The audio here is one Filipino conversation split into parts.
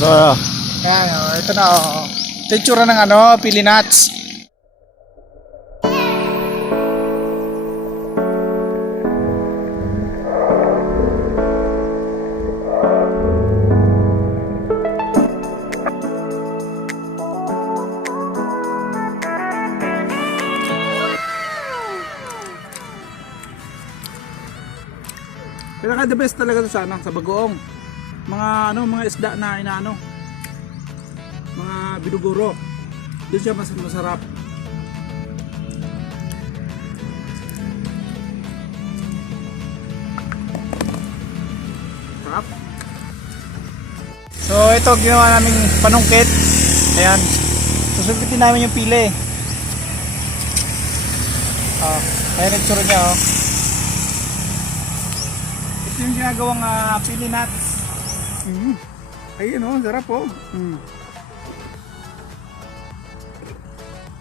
So, Yan, oh, ito na. Oh. Ito yung tsura ng pili nuts. Pinaka the best talaga sa sa bagoong. Mga isda na inaano. Mga binuguro. Doon siya masarap. Sarap. So ito ginawa namin panungkit. Ayan. Susubitin namin yung pili. Ayan yung tsura niya. Ito yung ginagawang pili nuts. Ayun sarap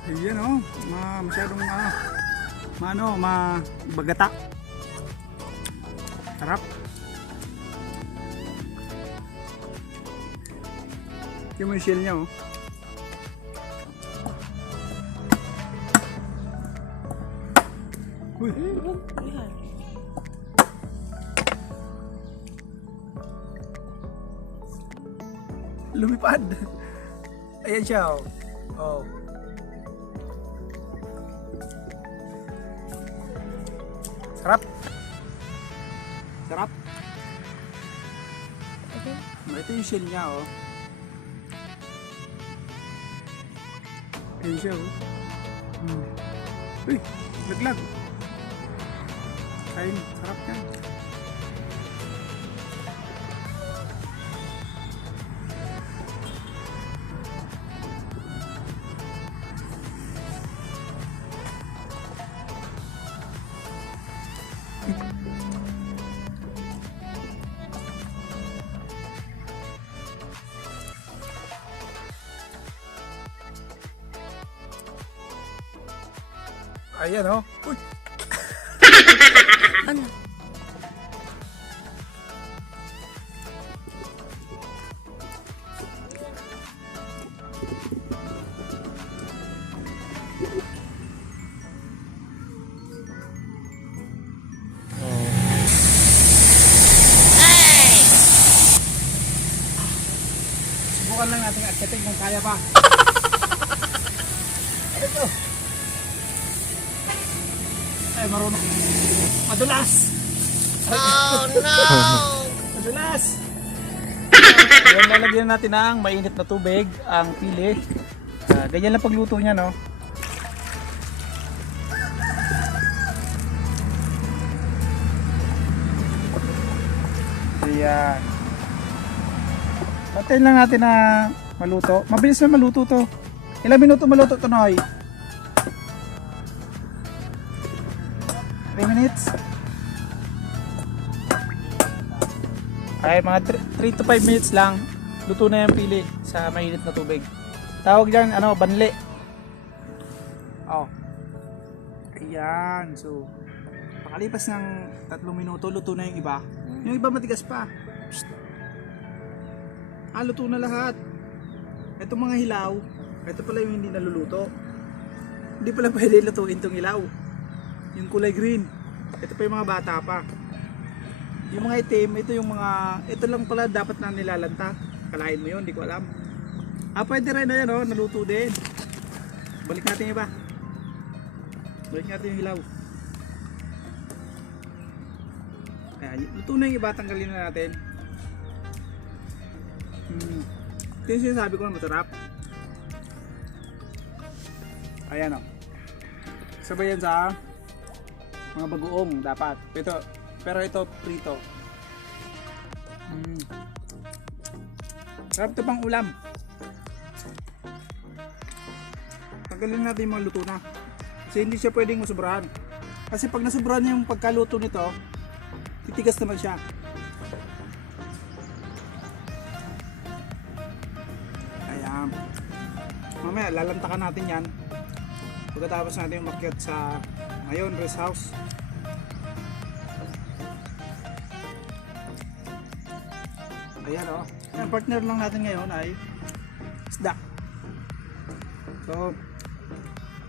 Ayan masyadong bagata. Sarap. Yung may shell niya Uy. Lumipad. Ayan siya Sarap. Sarap. Okay. Ito yung shell niya Ayan siya Uy, laglag. Kain, sarap yan. Ayan Uy. Ano? Subukan lang natin akitin kung kaya pa. Ito. Ay, marunong. Madulas. Oh no! Madulas. Ayan, lalagyan natin ng mainit na tubig ang pili. Ganyan lang pagluto niya Ayan. Patayin lang natin na maluto. Mabilis na maluto to. Ilang minuto maluto to, Noy? 3 minutes. Ay, mga 3 to 5 minutes lang. Luto na yung pili sa mainit na tubig. Tawag dyan, banli. Ayan. So, pakalipas ng 3 minuto, luto na yung iba. Yung iba matigas pa. Luto na lahat. Ito mga hilaw. Ito pala yung hindi naluluto. Hindi pala pwede lutuin itong hilaw. Yung kulay green. Ito pa yung mga bata pa. Yung mga itim, ito lang pala dapat na nilalanta. Kalahin mo yun, hindi ko alam. Pwede rin na yan naluto din. Balik natin yung iba. Balik natin yung hilaw. Ayan, luto na yung iba, tanggalin na natin. Ito yung sinasabi ko na masarap. Ayan sabay yan sa mga bagoong dapat. Pero ito prito. Sarap ito pang ulam. Tanggalin natin yung mga luto na. Kasi hindi siya pwedeng masubrahan. Kasi pag nasubrahan yung pagkaluto nito, titigas naman siya. Ayan. Mamaya lalantakan natin yan. Pagkatapos natin umakyat sa ngayon rest house. Ayan Ang partner lang natin ngayon ay isda. So,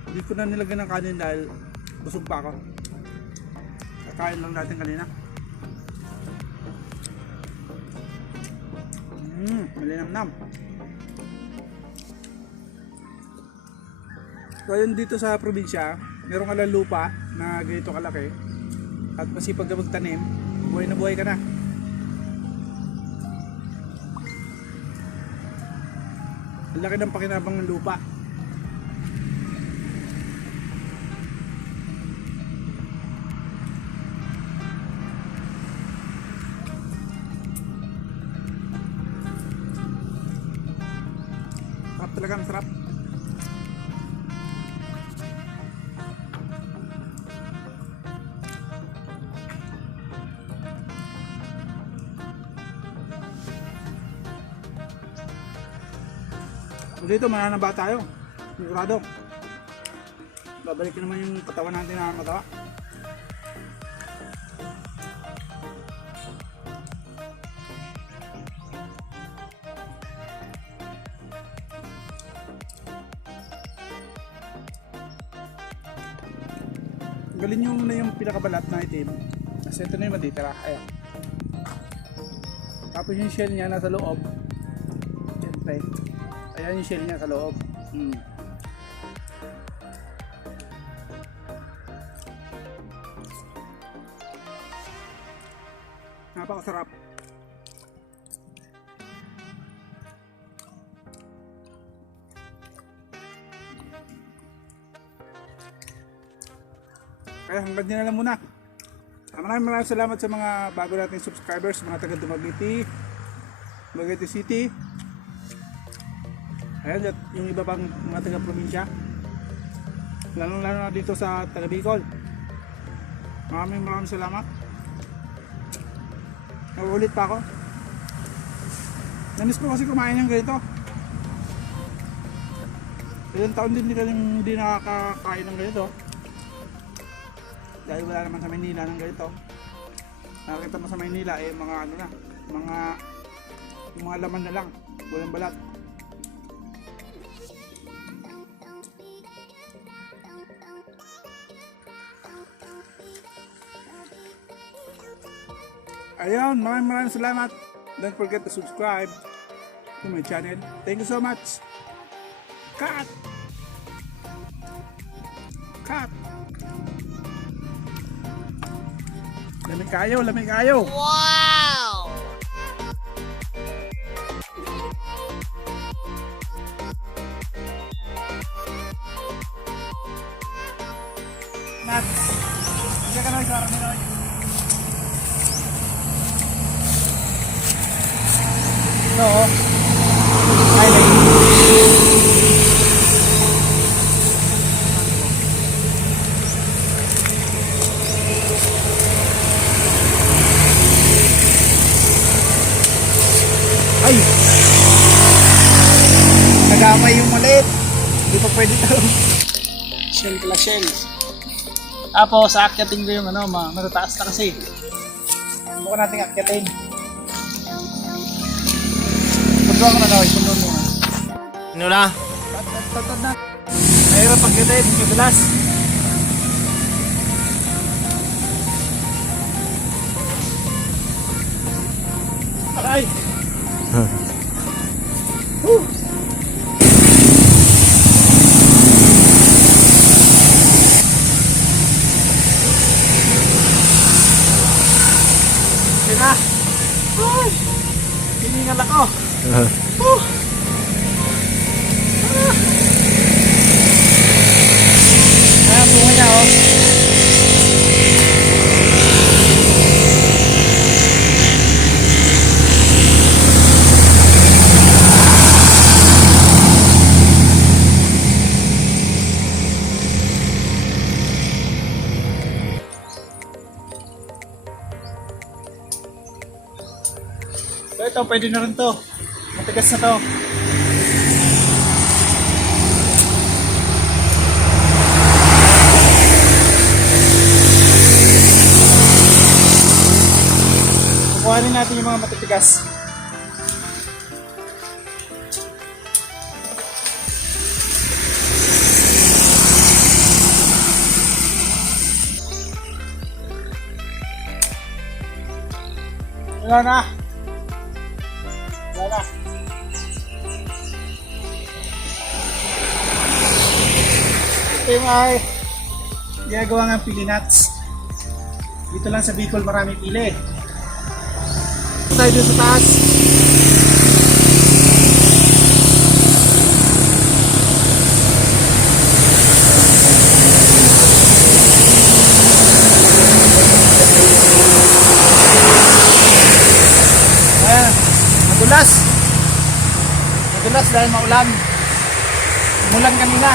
hindi ko na nilagyan ng kanin dahil busog pa ako. Kakain lang natin kanina. Malinamnam. So ayun, dito sa probinsya, merong alang lupa na ganito kalaki. At masipag ka magtanim, buhay na buhay ka na. Ang laki ng pakinabang ng lupa. Sarap talaga, masarap. Dito mananaba tayo, sigurado. Babalik naman yung katawan natin na matawa. Galin nyo muna yung pinakabalat na itim, kasi ito na yung matitira. Ayan. Tapos yung shell niya nasa loob. Siyempre, ayan yung shell niya sa loob. Napakasarap. Kaya hanggang din na lang muna. Maraming salamat sa mga bago nating subscribers, mga taga Dumaguete City. Ayan, at yung iba pang mga taga probinsya, lalo na dito sa taga Bicol. Maraming salamat. Nauulit pa ako. Namiss ko kasi kumain ng ganito. Ilang taon din hindi nakakakain ng ganito, dahil wala naman sa Maynila ng ganito. Nakakita mo sa Maynila mga ano na, mga laman na lang, walang balat. Ayun, maraming salamat. Don't forget to subscribe to my channel. Thank you so much. Cut! Lamig kayo. Wow! Nat, hindi ka na isara nila. Ito, highlight. Ay! Nagamay yung maliit. Hindi pa pwede ito. Shell pala, shell. Tapos, aakyatin ko yung matataas na kasi. Bukan natin aakyatin. Pagkawa ko na daw, isunod mo na. Ano na? Tatad na. Mahirap aakyatin, madalas. Aray! Sina! Hiningal ako! Ayan, bunga niya oh! So ito, pwede na rin to. Matigas na to. Kukuhanin natin yung mga matitigas. Wala na. Wala na. Ito yung ay ginagawa ng pili nuts. Dito lang sa Bicol marami pili. Tayo dun sa taas. Ayan, madulas. Madulas dahil maulan. Umulan kanina.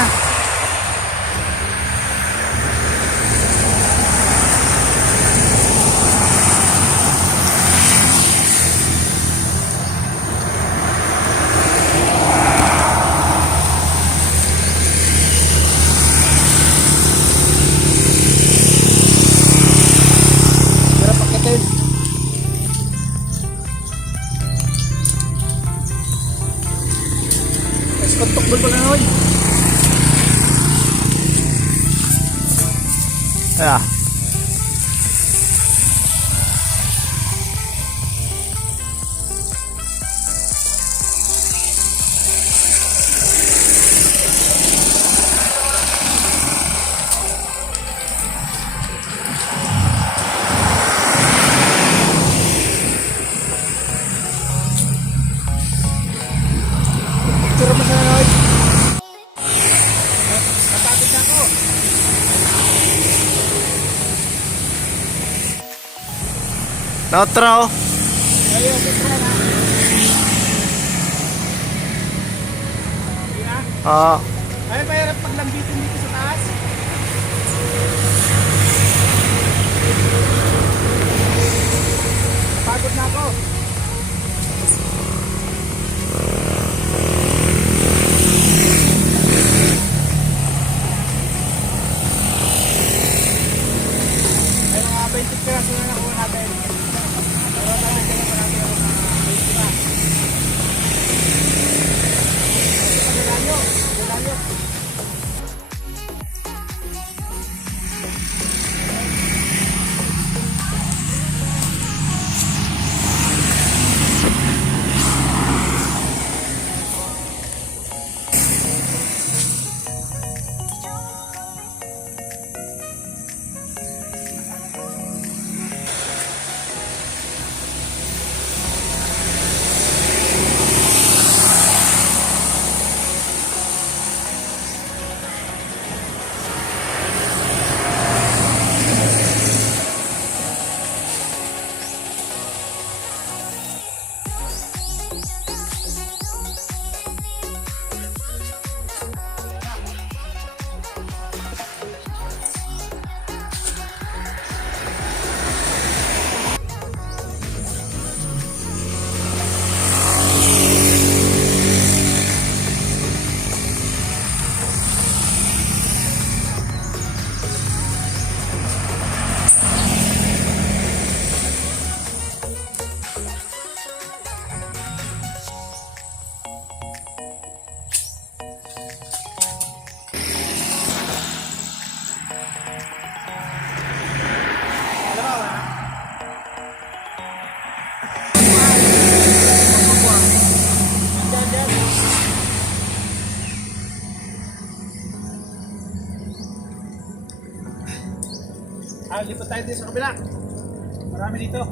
Hirap pakitin. Kontukbol ko na noy. Ayan. Picture mo siya noy. Napagod na ako. Outro. Ayun, picture na. Sige na. Oo. Ay, mahirap paglambitin dito sa taas. Pagod na ako. Ay, mga 20 piraso na nakuha natin. Pero tayo, ganyan pa natin yung mga 20 na. Pagdalanyo, pagdalanyo. Lipat tayo dito sa kabila. Marami dito.